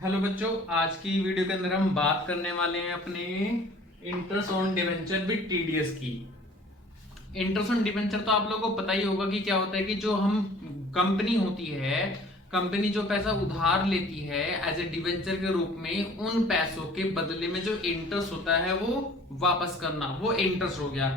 Hello बच्चों, आज की वीडियो के अंदर हम बात करने वाले हैं अपने interest on debenture with TDS की। इंटरेस्ट ऑन डिवेंचर तो आप लोगों को पता ही होगा कि क्या होता है कि जो हम कंपनी होती है, कंपनी जो पैसा उधार लेती है एज ए डिवेंचर के रूप में, उन पैसों के बदले में जो इंटरेस्ट होता है वो वापस करना, वो इंटरेस्ट हो गया।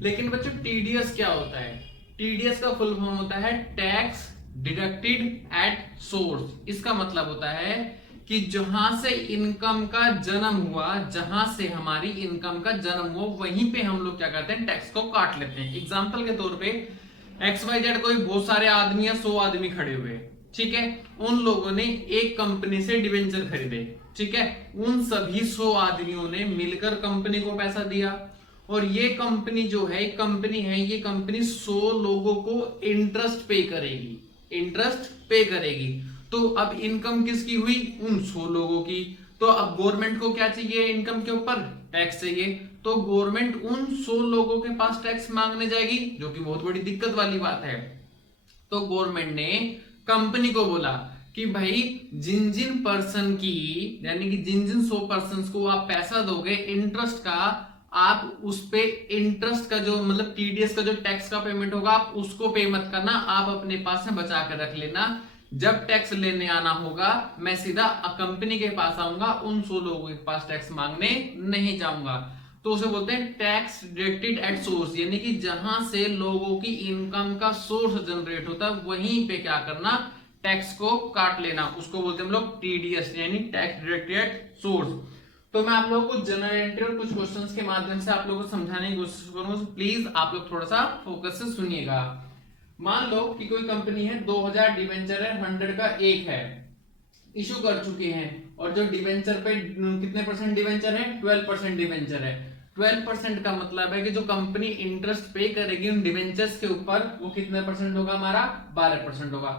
लेकिन बच्चों टीडीएस क्या होता है? टीडीएस का फुल फॉर्म होता है टैक्स डिडक्टेड एट सोर्स। इसका मतलब होता है कि जहां से इनकम का जन्म हुआ, जहां से हमारी इनकम का जन्म हुआ, वहीं पे हम लोग क्या करते हैं, टैक्स को काट लेते हैं। एग्जाम्पल के तौर पे XYZ कोई बहुत सारे आदमी या 100 आदमी खड़े हुए, ठीक है, उन लोगों ने एक कंपनी से डिवेंचर खरीदे, ठीक है, उन सभी 100 आदमियों ने मिलकर कंपनी को पैसा दिया और ये कंपनी जो है, कंपनी है, ये कंपनी 100 लोगों को इंटरेस्ट पे करेगी, इंटरेस्ट पे करेगी। तो अब इनकम किसकी हुई? उन 100 लोगों की। तो अब गवर्नमेंट को क्या चाहिए? इनकम के ऊपर टैक्स चाहिए। तो गवर्नमेंट उन 100 लोगों के पास टैक्स मांगने जाएगी, जो कि बहुत बड़ी दिक्कत वाली बात है। तो गवर्नमेंट ने कंपनी को बोला कि भाई जिन जिन पर्सन की, यानी कि जिन जिन 100 पर्सन को आप पैसा दोगे इंटरेस्ट का, आप उस पे इंटरेस्ट का जो मतलब टीडीएस का जो टैक्स का पेमेंट होगा, आप उसको पे मत करना, आप अपने पास में बचा कर रख लेना। जब टैक्स लेने आना होगा मैं सीधा कंपनी के पास आऊंगा, उन 100 लोगों के पास टैक्स मांगने नहीं जाऊंगा। तो उसे बोलते हैं टैक्स डिडक्टेड एट सोर्स, यानी कि जहां से लोगों की इनकम का सोर्स जनरेट होता है वहीं पे क्या करना, टैक्स को काट लेना। उसको बोलते हैं हम लोग टीडीएस, यानी टैक्स डिडक्टेड एट सोर्स। तो मैं आप लोगों को जनरल एंट्री और कुछ क्वेश्चंस के माध्यम से आप लोगों को समझाने की कोशिश करूंगा, प्लीज आप लोग थोड़ा सा फोकस से सुनिएगा। मान लो कि कोई कंपनी है, 2000 डिवेंचर है, 100 का एक है, इशू कर चुके हैं, और जो डिवेंचर पे कितने परसेंट डिवेंचर है? 12% डिवेंचर है। 12% का मतलब है कि जो कंपनी इंटरेस्ट पे करेगी उन डिवेंचर्स के ऊपर, वो कितने परसेंट होगा? हमारा 12% होगा।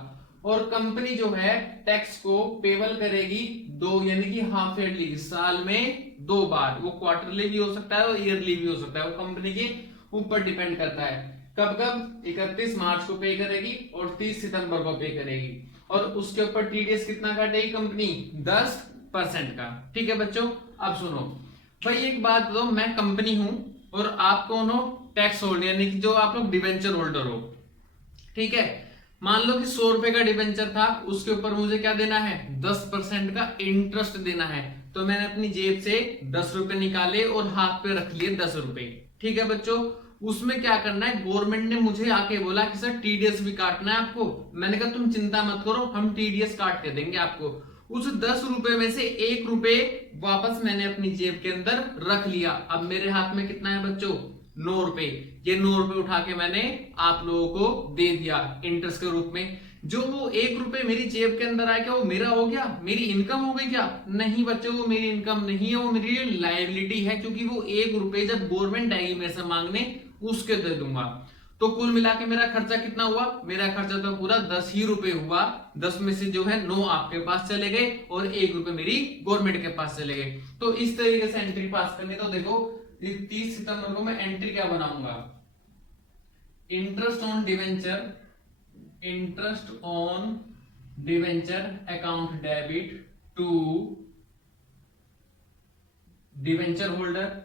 और कंपनी जो है टैक्स को पेबल करेगी दो, यानी कि हाफ ईयरली, साल में 2 बार। वो क्वार्टरली भी हो सकता है और ईयरली भी हो सकता है, वो कंपनी के ऊपर डिपेंड करता है। कब कब? 31 मार्च को पे करेगी और 30 सितंबर को पे करेगी। और उसके ऊपर टीडीएस कितना काटेगी कंपनी? 10% का। ठीक है बच्चों, अब सुनो भाई, एक बात दो, मैं कंपनी हूं और आप कौन हो? टैक्स होल्डर, यानी कि जो आप लोग डिवेंचर होल्डर हो, ठीक है। मान लो कि 100 रुपए का डिवेंचर था, उसके ऊपर मुझे क्या देना है? 10% का इंटरेस्ट देना है। तो मैंने अपनी जेब से 10 रुपए निकाले और हाथ पे रख लिए 10 रुपए, ठीक है बच्चों। उसमें क्या करना है, गवर्नमेंट ने मुझे आके बोला कि सर टीडीएस भी काटना है आपको। मैंने कहा तुम चिंता मत करो, हम टीडीएस काट के देंगे आपको। उस 10 रुपए में से 1 रुपए वापस मैंने अपनी जेब के अंदर रख लिया। अब मेरे हाथ में कितना है बच्चों? 9 रुपए। ये 9 रुपए उठा के मैंने आप लोगों को दे दिया इंटरेस्ट के रूप में। जो वो 1 रुपए मेरी जेब के अंदर आया, क्या वो मेरा हो गया? मेरी इनकम हो गई क्या? नहीं बच्चों, वो मेरी इनकम नहीं है, वो मेरी लायबिलिटी है, क्योंकि वो 1 रुपए जब गवर्नमेंट आएगी मेरे से मांगने, उसके दे दूंगा। तो कुल मिला के मेरा खर्चा कितना हुआ? मेरा खर्चा तो पूरा 10 ही रुपए हुआ। 10 में से जो है 9 आपके पास चले गए और 1 रुपए मेरी गवर्नमेंट के पास चले गए। तो इस तरीके से एंट्री पास करनी। तो देखो 30 सितंबर को मैं एंट्री क्या बनाऊंगा? Interest on debenture, interest on debenture account debit to debenture holder,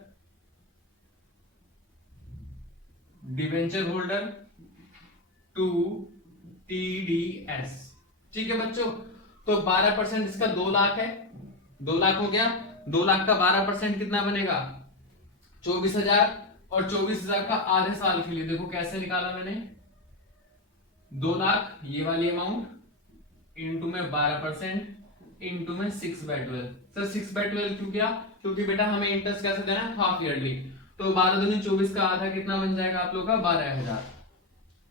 debenture holder to TDS. ठीक है बच्चों, तो 12% इसका 2 लाख है, 2 लाख हो गया। 2 लाख का 12% कितना बनेगा? 24,000। और 24,000 का आधे साल के लिए देखो कैसे निकाला मैंने, 2 लाख ये वाली अमाउंट इंटू में 12% इंटू में 6/12। सर 6/12 क्यों किया? क्योंकि बेटा हमें इंटरेस्ट कैसे देना है? Half yearly. तो 12 दूनी 24 का आधा कितना बन जाएगा आप लोग का? 12,000।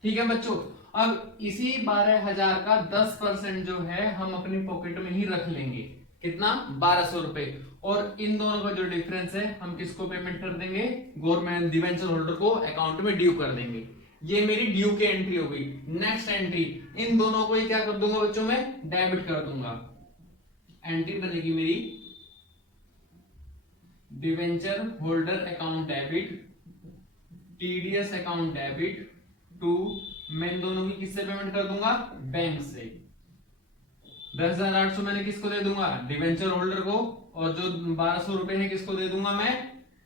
ठीक है बच्चों, अब इसी 12,000 का 10% जो है हम अपनी पॉकेट में ही रख लेंगे। कितना? 1200 रुपए। और इन दोनों का जो डिफरेंस है हम किसको पेमेंट कर देंगे? गवर्नमेंट डिवेंचर होल्डर को अकाउंट में ड्यू कर देंगे। ये मेरी ड्यू की एंट्री हो गई। नेक्स्ट एंट्री, इन दोनों को ही क्या कर दूंगा बच्चों? में डेबिट कर दूंगा। एंट्री बनेगी मेरी debenture holder account debit, TDS account debit to, मैं इन दोनों की किससे पेमेंट कर दूंगा? बैंक से। 10,800 मैंने किसको दे दूंगा, डिवेंचर होल्डर को, और जो 1200 रुपए है किसको दे दूंगा, मैं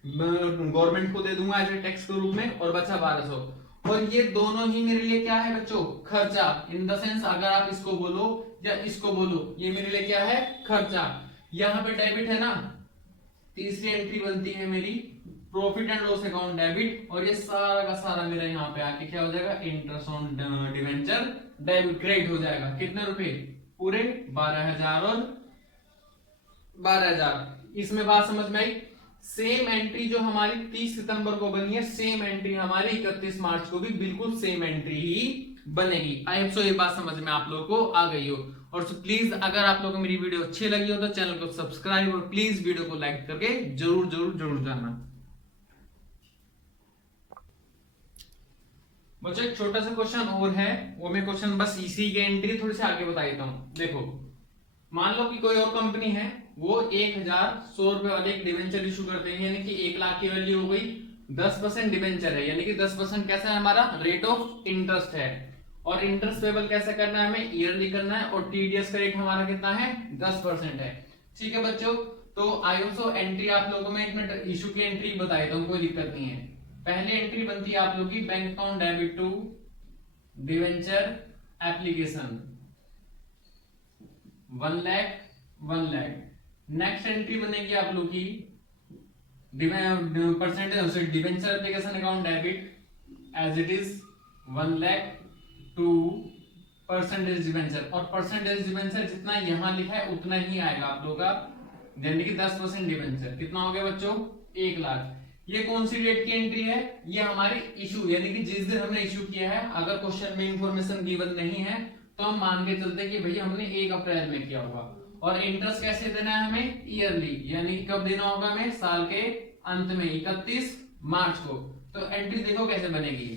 गवर्नमेंट को दे दूंगा एज ए टैक्स के रूप में, और बचा 1200। और ये दोनों ही मेरे लिए क्या है बच्चों, खर्चा। इन द सेंस अगर आप इसको बोलो या इसको बोलो, ये मेरे लिए क्या है, खर्चा। यहाँ पे डेबिट है ना, तीसरी एंट्री बनती है मेरी profit and loss account debit, और ये सारा का सारा मेरा यहाँ पे आके क्या हो जाएगा, interest on debenture debit credit हो जाएगा। कितने रुपए, पूरे 12,000 और 12,000। इसमें बात समझ में आई। सेम एंट्री जो हमारी 30 सितंबर को बनी है, सेम एंट्री हमारी 31 मार्च को भी बिल्कुल सेम एंट्री ही बनेगी। आई होप सो ये बात समझ में आप लोगों को आ गई हो। और प्लीज अगर आप लोगों को मेरी वीडियो अच्छी लगी हो तो चैनल को सब्सक्राइब और प्लीज वीडियो को लाइक करके जरूर जरूर जरूर जाना। मुझे एक छोटा सा क्वेश्चन और है, वो मैं क्वेश्चन बस इसी के एंट्री थोड़ी सी आगे बता देता हूँ। देखो मान लो कि कोई और कंपनी है, वो 1,100 रुपए वाले एक डिवेंचर इशू करते हैं, यानी कि 1 लाख की वैल्यू हो गई, 10% डिवेंचर है, यानी कि 10% कैसा है हमारा, रेट ऑफ इंटरेस्ट है। और इंटरेस्ट पेबल कैसे करना है हमें, ईयरली करना है, और टीडीएस का रेट हमारा कितना है, 10% है। ठीक है बच्चों, तो आईओसो एंट्री आप लोगों में एक मिनट इशू की एंट्री बताई तो कोई दिक्कत नहीं है। पहली एंट्री बनती है आप लोगों की bank account debit to debenture application 1 lakh. Next entry बनेगी आप लोग की percentage debenture application account debit as it is 1 lakh to percentage debenture, और परसेंटेज डिवेंचर जितना यहां लिखा है उतना ही आएगा आप लोग का, यानी कि 10% डिवेंचर कितना हो गया बच्चों, 1 लाख। ये कौन सी डेट की एंट्री है, ये हमारी इशू, यानी कि जिस दिन हमने इशू किया है। अगर क्वेश्चन में इंफॉर्मेशन गिवन नहीं है तो हम मान के चलते कि भैया हमने 1 अप्रैल में किया होगा। और इंटरेस्ट कैसे देना है हमें, ईयरली, यानी कि कब देना होगा हमें, साल के अंत में 31 मार्च को। तो एंट्री देखो कैसे बनेगी,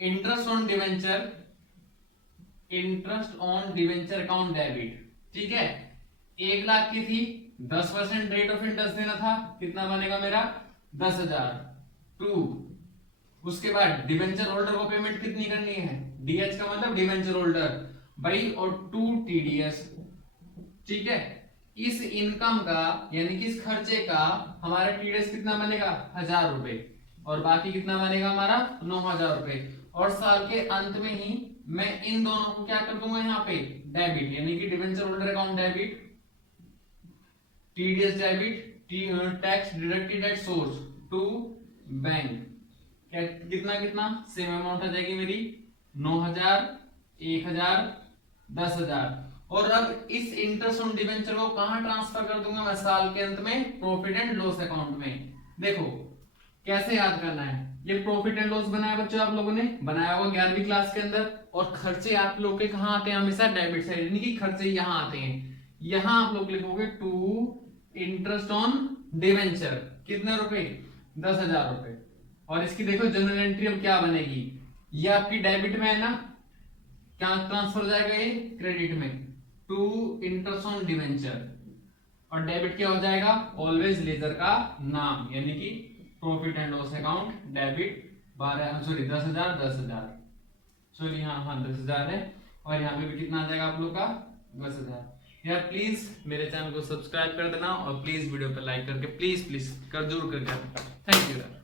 interest on debenture account debit, ठीक है, 1 लाख की थी, 10% रेट ऑफ इंटरेस्ट देना था, कितना बनेगा मेरा, 10,000 टू, उसके बाद डिवेंचर होल्डर को पेमेंट कितनी करनी है, डीएच का मतलब डिवेंचर होल्डर भाई, और 2 टीडीएस, ठीक है। इस इनकम का यानी कि इस खर्चे का हमारा टीडीएस कितना बनेगा, 1,000 रुपए, और बाकी कितना बनेगा हमारा 9,000 रुपए। और साल के अंत में ही मैं इन दोनों को क्या कर दूंगा यहाँ पे, डेबिट, यानी कि debenture holder account debit, TDS debit, tax deducted at source to bank, कितना कितना सेम अमाउंट आ जाएगी मेरी, 9,000, 1,000, 10,000। और अब इस इंटरेस्ट ऑन डिवेंचर को कहां ट्रांसफर कर दूंगा मैं, साल के अंत में प्रॉफिट एंड लॉस अकाउंट में। देखो कैसे याद करना है, ये प्रॉफिट एंड लॉस बनाया बच्चों, आप लोगों ने बनाया होगा 11वीं क्लास के अंदर। और खर्चे आप लोग के कहां आते हैं, हमेशा डेबिट साइड, यानी कि खर्चे यहां आते हैं। यहां आप लोग लिखोगे टू इंटरेस्ट ऑन डिवेंचर, कितने रुपए, 10,000 रुपए। और इसकी देखो जनरल एंट्री अब क्या बनेगी, ये आपकी डेबिट में है ना, क्या ट्रांसफर हो जाएगा, ये क्रेडिट में, टू इंटरेस्ट ऑन डिवेंचर, और डेबिट क्या हो जाएगा, ऑलवेज लेजर का नाम, यानी कि profit and loss account debit 10,000 sorry हाँ 10,000 है। और यहाँ पे भी कितना आ जाएगा आप लोग का, 10,000। यार प्लीज मेरे चैनल को सब्सक्राइब कर देना, और प्लीज वीडियो पे लाइक करके प्लीज कर जरूर कर देना। Thank you.